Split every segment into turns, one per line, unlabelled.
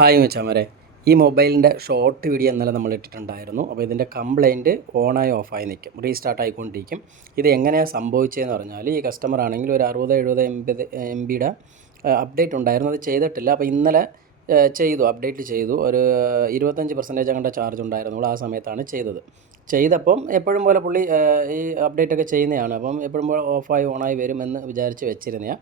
Hi മച്ചാമരെ. ഈ മൊബൈലിന്റെ short video ഇന്നലെ നമ്മൾ ഇട്ടിട്ടുണ്ടായിരുന്നു. അപ്പോൾ ഇതിന്റെ കംപ്ലൈന്റ് ഓണായി ഓഫായി നിൽക്കും. റീസ്റ്റാർട്ട് ആയിക്കൊണ്ടിരിക്കും. ഇത് എങ്ങനെയാണ് സംഭവിച്ചതെന്ന് പറഞ്ഞാൽ ഈ കസ്റ്റമർ ആണെങ്കിൽ ഒരു അറുപത് എഴുപത് എൺപത് എം ബിയുടെ അപ്ഡേറ്റ് ഉണ്ടായിരുന്നു. അത് ചെയ്തിട്ടില്ല. അപ്പോൾ ഇന്നലെ ചെയ്തു. അപ്ഡേറ്റ് ചെയ്തു. ഒരു ഇരുപത്തഞ്ച് പെർസെന്റേജ് അങ്ങോട്ട് ചാർജ് ഉണ്ടായിരുന്നുള്ളൂ ആ സമയത്താണ് ചെയ്തത്. ചെയ്തപ്പം എപ്പോഴും പോലെ പുള്ളി ഈ അപ്ഡേറ്റ് ഒക്കെ ചെയ്യുന്നതാണ്. അപ്പം എപ്പോഴും പോലെ ഓഫായി ഓണായി വരുമെന്ന് വിചാരിച്ച് വെച്ചിരുന്നതാണ്.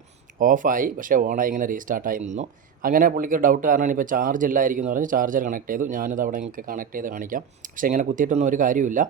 ഓഫായി പക്ഷേ ഓണായി ഇങ്ങനെ റീസ്റ്റാർട്ടായി നിന്നു. അങ്ങനെ പുള്ളിക്ക് ഡൗട്ട് കാരണമാണ് ഇപ്പോൾ ചാർജ് ഇല്ലായിരിക്കും എന്ന് പറഞ്ഞ് ചാർജർ കണക്ട് ചെയ്തു. ഞാനിത് അവിടെ നിങ്ങൾക്ക് കണക്ട് ചെയ്ത് കാണിക്കാം. പക്ഷേ ഇങ്ങനെ കുത്തിയിട്ടൊന്നും ഒരു കാര്യമില്ല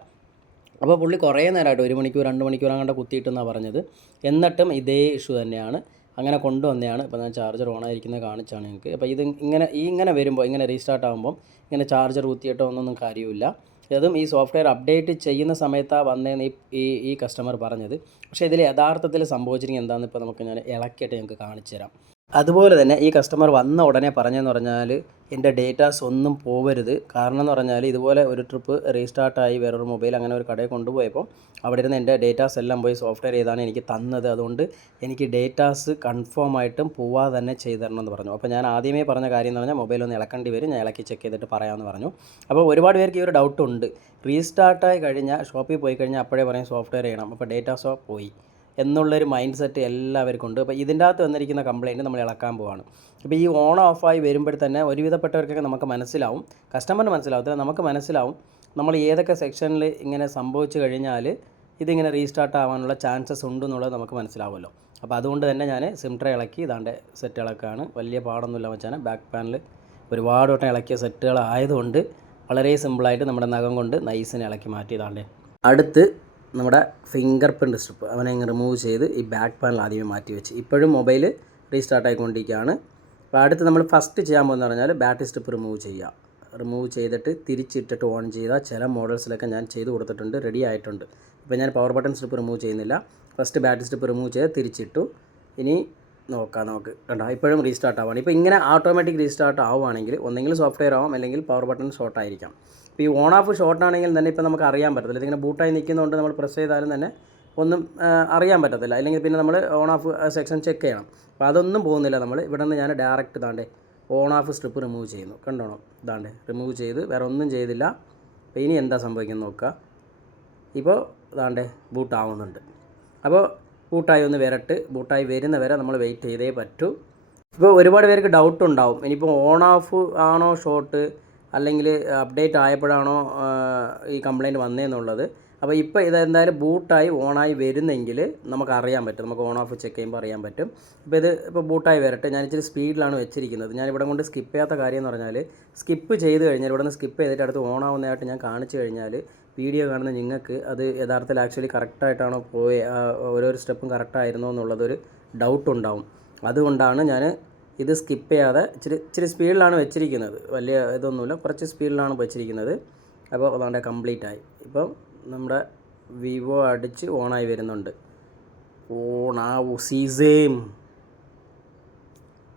അപ്പോൾ പുള്ളി കുറേ നേരമായിട്ട് ഒരു മണിക്കൂർ രണ്ട് മണിക്കൂർ അങ്ങോട്ട് കുത്തിയിട്ടെന്നാണ് പറഞ്ഞത്. എന്നിട്ടും ഇതേ ഇഷ്യൂ തന്നെയാണ്. അങ്ങനെ കൊണ്ടുവന്നതാണ് ഇപ്പോൾ ഞാൻ ചാർജർ ഓൺ ആയിരിക്കുന്നത് കാണിച്ചാണ് നിങ്ങൾക്ക്. അപ്പോൾ ഇത് ഇങ്ങനെ ഈ ഇങ്ങനെ വരുമ്പോൾ ഇങ്ങനെ റീസ്റ്റാർട്ട് ആകുമ്പോൾ ഇങ്ങനെ ചാർജർ കുത്തിയിട്ടോ ഒന്നൊന്നും കാര്യമില്ല അതും ഈ സോഫ്റ്റ്വെയർ അപ്ഡേറ്റ് ചെയ്യുന്ന സമയത്താണ് വന്നതെന്ന് ഈ ഈ കസ്റ്റമർ പറഞ്ഞത്. പക്ഷേ ഇതിൽ യഥാർത്ഥത്തിൽ സംഭവിച്ചിരിക്കുന്നത് എന്താണെന്ന് ഇപ്പോൾ നമുക്ക് ഞാൻ ഇളക്കിയിട്ട് ഞങ്ങൾക്ക് കാണിച്ചു തരാം അതുപോലെ തന്നെ ഈ കസ്റ്റമർ വന്ന ഉടനെ പറഞ്ഞതെന്ന് പറഞ്ഞാൽ എന്റെ ഡേറ്റാസ് ഒന്നും പോവരുത്. കാരണം എന്ന് പറഞ്ഞാൽ ഇതുപോലെ ഒരു ട്രിപ്പ് റീസ്റ്റാർട്ടായി വേറൊരു മൊബൈൽ അങ്ങനെ ഒരു കടയിൽ കൊണ്ടുപോയപ്പോൾ അവിടെ ഇരുന്ന് എന്റെ ഡേറ്റാസ് എല്ലാം പോയി സോഫ്റ്റ്വെയർ ചെയ്താണ് എനിക്ക് തന്നത്. അതുകൊണ്ട് എനിക്ക് ഡേറ്റാസ് കൺഫേം ആയിട്ടും പോവാതെ തന്നെ ചെയ്തു തരണമെന്ന് പറഞ്ഞു. അപ്പോൾ ഞാൻ ആദ്യമേ പറഞ്ഞ കാര്യം എന്ന് പറഞ്ഞാൽ മൊബൈൽ ഒന്ന് ഇളക്കേണ്ടി വരും. ഞാൻ ഇളക്കി ചെക്ക് ചെയ്തിട്ട് പറയാമെന്ന് പറഞ്ഞു. അപ്പോൾ ഒരുപാട് പേർക്ക് ഈ ഒരു ഡൗട്ടുണ്ട് റീസ്റ്റാർട്ടായി കഴിഞ്ഞാൽ ഷോപ്പിൽ പോയി കഴിഞ്ഞാൽ അപ്പോഴേ പറയും സോഫ്റ്റ്വെയർ ചെയ്യണം. അപ്പോൾ ഡേറ്റാസോ പോയി. എന്നുള്ളൊരു മൈൻഡ് സെറ്റ് എല്ലാവർക്കും ഉണ്ട്. അപ്പോൾ ഇതിന്റെ അകത്ത് വന്നിരിക്കുന്ന കംപ്ലയിന്റ് നമ്മൾ ഇളക്കാൻ പോവാണ്. അപ്പോൾ ഈ ഓൺ ഓഫായി വരുമ്പോൾ തന്നെ ഒരുവിധപ്പെട്ടവർക്കൊക്കെ നമുക്ക് മനസ്സിലാവും. കസ്റ്റമറിന് മനസ്സിലാവത്തില്ല. നമുക്ക് മനസ്സിലാവും നമ്മൾ ഏതൊക്കെ സെക്ഷനിൽ ഇങ്ങനെ സംഭവിച്ചു കഴിഞ്ഞാൽ ഇതിങ്ങനെ റീസ്റ്റാർട്ട് ആവാനുള്ള ചാൻസസ് ഉണ്ട് എന്നുള്ളത് നമുക്ക് മനസ്സിലാവുമല്ലോ. അപ്പോൾ അതുകൊണ്ട് തന്നെ ഞാൻ സിംട്ര ഇളക്കി ഇതാണ്ട് സെറ്റ് ഇളക്കാണ്. വലിയ പാടൊന്നുമില്ല വെച്ചാൽ ബാക്ക് പാനിൽ ഒരുപാട് വട്ടം ഇളക്കിയ സെറ്റുകൾ ആയതുകൊണ്ട് വളരെ സിമ്പിളായിട്ട് നമ്മുടെ നഖം കൊണ്ട് നൈസിനെ ഇളക്കി മാറ്റിയതാണ്ട് അടുത്ത് നമ്മുടെ ഫിംഗർ പ്രിന്റ് സ്ട്രിപ്പ് അവനെ ഇങ്ങനെ റിമൂവ് ചെയ്ത് ഈ ബാക്ക് പാനൽ ആദ്യമേ മാറ്റി വെച്ച്. ഇപ്പോഴും മൊബൈൽ റീസ്റ്റാർട്ട് ആയിക്കൊണ്ടിരിക്കുകയാണ്. അപ്പോൾ അടുത്ത് നമ്മൾ ഫസ്റ്റ് ചെയ്യാൻ പോകുന്നത് പറഞ്ഞാൽ ബാറ്ററി സ്ട്രിപ്പ് റിമൂവ് ചെയ്യുക റിമൂവ് ചെയ്തിട്ട് തിരിച്ചിട്ടിട്ട് ഓൺ ചെയ്താൽ ചില മോഡൽസിലൊക്കെ ഞാൻ ചെയ്ത് കൊടുത്തിട്ടുണ്ട് റെഡി ആയിട്ടുണ്ട്. ഇപ്പോൾ ഞാൻ പവർ ബട്ടൺ സ്ട്രിപ്പ് റിമൂവ് ചെയ്യുന്നില്ല. ഫസ്റ്റ് ബാറ്ററി സ്ട്രിപ്പ് റിമൂവ് ചെയ്ത് തിരിച്ചിട്ടു. ഇനി നോക്കാം നമുക്ക്. കണ്ടോ? ഇപ്പോഴും റീസ്റ്റാർട്ട് ആവുകയാണ് ഇപ്പോൾ ഇങ്ങനെ ഓട്ടോമാറ്റിക് റീസ്റ്റാർട്ട് ആവുകയാണെങ്കിൽ ഒന്നെങ്കിൽ സോഫ്റ്റ്വെയർ ആവാം അല്ലെങ്കിൽ പവർ ബട്ടൺ ഷോർട്ട് ആയിരിക്കാം. ഇപ്പോൾ ഈ ഓൺ ഓഫ് ഷോർട്ട് ആണെങ്കിൽ തന്നെ ഇപ്പോൾ നമുക്ക് അറിയാൻ പറ്റത്തില്ല. ഇതിങ്ങനെ ബൂട്ടായി നിൽക്കുന്നതുകൊണ്ട് നമ്മൾ പ്രസ് ചെയ്താലും തന്നെ ഒന്നും അറിയാൻ പറ്റത്തില്ല. അല്ലെങ്കിൽ പിന്നെ നമ്മൾ ഓൺ ഓഫ് സെക്ഷൻ ചെക്ക് ചെയ്യണം. അപ്പോൾ അതൊന്നും പോകുന്നില്ല നമ്മൾ ഇവിടെ നിന്ന് ഞാൻ ഡയറക്റ്റ് ഇതാണ്ട് ഓൺ ഓഫ് സ്ട്രിപ്പ് റിമൂവ് ചെയ്യുന്നു. കണ്ടോണം? ഇതാണ്ട് റിമൂവ് ചെയ്ത് വേറെ ഒന്നും ചെയ്തില്ല. അപ്പോൾ ഇനി എന്താ സംഭവിക്കുന്നത് നോക്കുക. ഇപ്പോൾ ഇതാണ്ട് ബൂട്ട് ആവുന്നുണ്ട്. അപ്പോൾ ബൂട്ടായി ഒന്ന് വരട്ട്. ബൂട്ടായി വരുന്ന വരെ നമ്മൾ വെയിറ്റ് ചെയ്തേ പറ്റൂ. ഇപ്പോൾ ഒരുപാട് പേർക്ക് ഡൗട്ട് ഉണ്ടാവും. ഇനിയിപ്പോൾ ഓൺ ഓഫ് ആണോ ഷോട്ട് അല്ലെങ്കിൽ അപ്ഡേറ്റ് ആയപ്പോഴാണോ ഈ കംപ്ലയിന്റ് വന്നതെന്നുള്ളത് അപ്പോൾ ഇപ്പോൾ ഇതെന്തായാലും ബൂട്ടായി ഓണായി വരുന്നെങ്കിൽ നമുക്ക് അറിയാൻ പറ്റും. നമുക്ക് ഓൺ ഓഫ് ചെക്ക് ചെയ്യുമ്പോൾ അറിയാൻ പറ്റും. ഇപ്പോൾ ഇത് ഇപ്പോൾ ബൂട്ടായി വരട്ടെ. ഞാൻ ഇച്ചിരി സ്പീഡിലാണ് വെച്ചിരിക്കുന്നത്. ഞാൻ ഇവിടെ കൊണ്ട് സ്കിപ്പ് ചെയ്യാത്ത കാര്യം എന്ന് പറഞ്ഞാൽ സ്കിപ്പ് ചെയ്ത് കഴിഞ്ഞാൽ ഇവിടെ നിന്ന് സ്കിപ്പ് ചെയ്തിട്ട് അടുത്ത് ഓൺ ആവുന്നതായിട്ട് ഞാൻ കാണിച്ചു കഴിഞ്ഞാൽ വീഡിയോ കാണുന്ന നിങ്ങൾക്ക് അത് യഥാർത്ഥത്തിൽ ആക്ച്വലി കറക്റ്റായിട്ടാണോ പോയ ഓരോരോ സ്റ്റെപ്പും കറക്റ്റായിരുന്നോ എന്നുള്ളതൊരു ഡൗട്ട് ഉണ്ടാവും. അതുകൊണ്ടാണ് ഞാൻ ഇത് സ്കിപ്പ് ചെയ്യാതെ ഇച്ചിരി ഇച്ചിരി സ്പീഡിലാണ് വെച്ചിരിക്കുന്നത്. വലിയ ഇതൊന്നുമില്ല കുറച്ച് സ്പീഡിലാണ് വെച്ചിരിക്കുന്നത്. അപ്പോൾ അതാണ്ട് കംപ്ലീറ്റ് ആയി. ഇപ്പം നമ്മുടെ വിവോ അടിച്ച് ഓണായി വരുന്നുണ്ട്. ഓണാവു സീസേം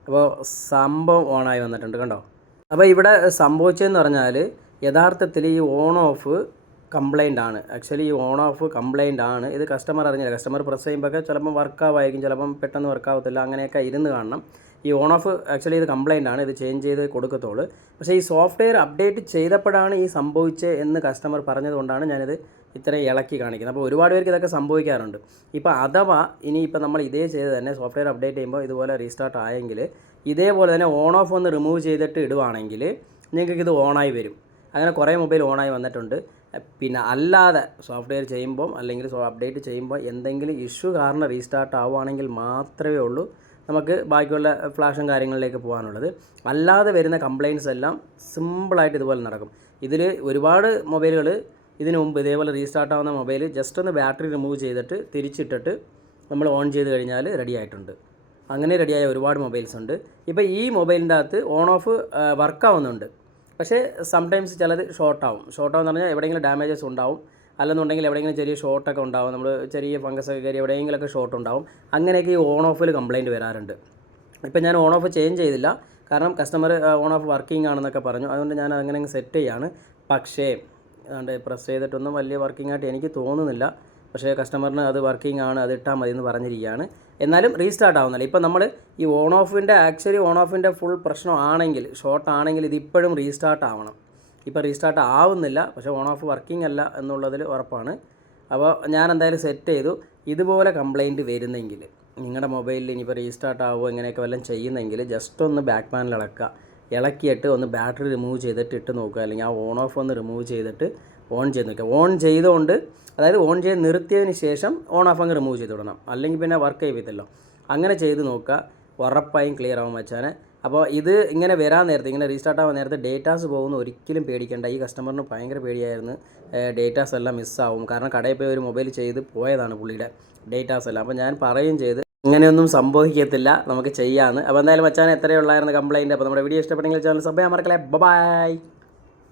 അപ്പോൾ സംഭവം ഓണായി വന്നിട്ടുണ്ട് കണ്ടോ? അപ്പോൾ ഇവിടെ സംഭവിച്ചതെന്ന് പറഞ്ഞാൽ യഥാർത്ഥത്തിൽ ഈ ഓൺ ഓഫ് കംപ്ലൈന്റ് ആണ്. ആക്ച്വലി ഈ ഓൺ ഓഫ് കംപ്ലൈന്റ് ആണ്. ഇത് കസ്റ്റമർ അറിഞ്ഞില്ല. കസ്റ്റമർ പ്രസ് ചെയ്യുമ്പോൾ ചിലപ്പം വർക്കാവായിരിക്കും ചിലപ്പം പെട്ടെന്ന് വർക്കാവത്തില്ല അങ്ങനെയൊക്കെ ഇരുന്ന് കാണണം. ഈ ഓൺ ഓഫ് ആക്ച്വലി ഇത് കംപ്ലൈന്റ് ആണ്. ഇത് ചേഞ്ച് ചെയ്ത് കൊടുക്കത്തുള്ളൂ പക്ഷേ ഈ സോഫ്റ്റ്വെയർ അപ്ഡേറ്റ് ചെയ്തപ്പോഴാണ് ഈ സംഭവിച്ചത് എന്ന് കസ്റ്റമർ പറഞ്ഞതുകൊണ്ടാണ് ഞാനിത് ഇത്രയും ഇളക്കി കാണിക്കുന്നത്. അപ്പോൾ ഒരുപാട് പേർക്ക് ഇതൊക്കെ സംഭവിക്കാറുണ്ട്. ഇപ്പോൾ അഥവാ ഇനി ഇപ്പോൾ നമ്മൾ ഇതേ ചെയ്ത് തന്നെ സോഫ്റ്റ്വെയർ അപ്ഡേറ്റ് ചെയ്യുമ്പോൾ ഇതുപോലെ റീസ്റ്റാർട്ട് ആയെങ്കിൽ ഇതേപോലെ തന്നെ ഓൺ ഓഫ് ഒന്ന് റിമൂവ് ചെയ്തിട്ട് ഇടുവാണെങ്കിൽ നിങ്ങൾക്ക് ഇത് ഓണായി വരും. അങ്ങനെ കുറേ മൊബൈൽ ഓണായി വന്നിട്ടുണ്ട്. പിന്നെ അല്ലാതെ സോഫ്റ്റ്വെയർ ചെയ്യുമ്പോൾ അല്ലെങ്കിൽ അപ്ഡേറ്റ് ചെയ്യുമ്പോൾ എന്തെങ്കിലും ഇഷ്യൂ കാരണം റീസ്റ്റാർട്ട് ആവുകയാണെങ്കിൽ മാത്രമേ ഉള്ളൂ നമുക്ക് ബാക്കിയുള്ള ഫ്ലാഷും കാര്യങ്ങളിലേക്ക് പോകാനുള്ളത്. അല്ലാതെ വരുന്ന കംപ്ലയിൻസ് എല്ലാം സിമ്പിളായിട്ട് ഇതുപോലെ നടക്കും. ഇതിൽ ഒരുപാട് മൊബൈലുകൾ ഇതിനു മുമ്പ് ഇതേപോലെ റീസ്റ്റാർട്ട് ആവുന്ന മൊബൈൽ ജസ്റ്റ് ഒന്ന് ബാറ്ററി റിമൂവ് ചെയ്തിട്ട് തിരിച്ചിട്ടിട്ട് നമ്മൾ ഓൺ ചെയ്ത് കഴിഞ്ഞാൽ റെഡി ആയിട്ടുണ്ട്. അങ്ങനെ റെഡിയായ ഒരുപാട് മൊബൈൽസ് ഉണ്ട്. ഇപ്പോൾ ഈ മൊബൈലിന്റെ അകത്ത് ഓൺ ഓഫ് വർക്ക് ആവുന്നുണ്ട്. പക്ഷേ സംടൈംസ് ചിലത് ഷോർട്ടാവും ആവും. ഷോർട്ട് ആവുമെന്ന് പറഞ്ഞാൽ എവിടെയെങ്കിലും ഡാമേജസ് ഉണ്ടാവും. അല്ലെന്നുണ്ടെങ്കിൽ എവിടെയെങ്കിലും ചെറിയ ഷോർട്ടൊക്കെ ഉണ്ടാവും. നമ്മൾ ചെറിയ ഫംഗസ് ഒക്കെ കയറി എവിടെയെങ്കിലുമൊക്കെ ഷോർട്ട് ഉണ്ടാവും. അങ്ങനെയൊക്കെ ഈ ഓൺ ഓഫിൽ കംപ്ലയിന്റ് വരാറുണ്ട്. ഇപ്പം ഞാൻ ഓൺ ഓഫ് ചേഞ്ച് ചെയ്തില്ല. കാരണം കസ്റ്റമർ ഓൺ ഓഫ് വർക്കിംഗ് ആണെന്നൊക്കെ പറഞ്ഞു. അതുകൊണ്ട് ഞാൻ അങ്ങനെ സെറ്റ് ചെയ്യാണ്. പക്ഷേ അതുകൊണ്ട് പ്രസ് ചെയ്തിട്ടൊന്നും വലിയ വർക്കിംഗ് ആയിട്ട് എനിക്ക് തോന്നുന്നില്ല. പക്ഷേ കസ്റ്റമറിന് അത് വർക്കിംഗ് ആണ് അത് ഇട്ടാൽ മതി എന്ന് പറഞ്ഞിരിക്കുകയാണ്. എന്നാലും റീസ്റ്റാർട്ട് ആവുന്നില്ല. ഇപ്പം നമ്മൾ ഈ ഓൺ ഓഫിന്റെ ആക്ച്വലി ഓൺ ഓഫിന്റെ ഫുൾ പ്രശ്നമാണെങ്കിൽ ഷോർട്ട് ആണെങ്കിൽ ഇതിപ്പോഴും റീസ്റ്റാർട്ട് ആവണം. ഇപ്പോൾ റീസ്റ്റാർട്ട് ആവുന്നില്ല പക്ഷേ ഓൺ ഓഫ് വർക്കിംഗ് അല്ല എന്നുള്ളതിൽ ഉറപ്പാണ്. അപ്പോൾ ഞാൻ എന്തായാലും സെറ്റ് ചെയ്തു. ഇതുപോലെ കംപ്ലൈന്റ് വരുന്നെങ്കിൽ നിങ്ങളുടെ മൊബൈലിൽ ഇനിയിപ്പോൾ റീസ്റ്റാർട്ട് ആവുമോ ഇങ്ങനെയൊക്കെ വല്ലതും ചെയ്യുന്നെങ്കിൽ ജസ്റ്റ് ഒന്ന് ബാക്ക് പാനൽ ഇളക്കുക. ഇളക്കിയിട്ട് ഒന്ന് ബാറ്ററി റിമൂവ് ചെയ്തിട്ട് ഇട്ട് നോക്കുക. അല്ലെങ്കിൽ ആ ഓൺ ഓഫ് ഒന്ന് റിമൂവ് ചെയ്തിട്ട് ഓൺ ചെയ്ത് നോക്കുക ഓൺ ചെയ്തുകൊണ്ട് അതായത് ഓൺ ചെയ്ത് നിർത്തിയതിന് ശേഷം ഓൺ ഓഫ് അങ്ങ് റിമൂവ് ചെയ്ത് വിടണം. അല്ലെങ്കിൽ പിന്നെ വർക്ക് ചെയ്യത്തില്ലോ. അങ്ങനെ ചെയ്ത് നോക്കുക. ഉറപ്പായും ക്ലിയർ ആവും വെച്ചാൽ അപ്പോൾ ഇത് ഇങ്ങനെ വരാൻ നേരത്തെ ഇങ്ങനെ റീസ്റ്റാർട്ട് ആവാൻ നേരത്തെ ഡേറ്റാസ് പോകുന്ന ഒരിക്കലും പേടിക്കേണ്ട. ഈ കസ്റ്റമറിന് ഭയങ്കര പേടിയായിരുന്നു. ഡേറ്റാസ് എല്ലാം മിസ്സാവും കാരണം കടയിൽ പോയി ഒരു മൊബൈൽ ചെയ്ത് പോയതാണ് പുള്ളിയുടെ ഡേറ്റാസ് എല്ലാം. അപ്പോൾ ഞാൻ പറയുകയും ചെയ്ത്. ഇങ്ങനെയൊന്നും സംഭവിക്കത്തില്ല. നമുക്ക് ചെയ്യാമെന്ന് അപ്പോൾ എന്തായാലും മച്ചാൻ എത്രയുള്ളായിരുന്നു കംപ്ലയിന്റ് അപ്പോൾ നമ്മുടെ വീഡിയോ ഇഷ്ടപ്പെട്ടെങ്കിൽ ചാനൽ സബ് ചെയ്യാൻ മറക്കല്ലേ. ബൈ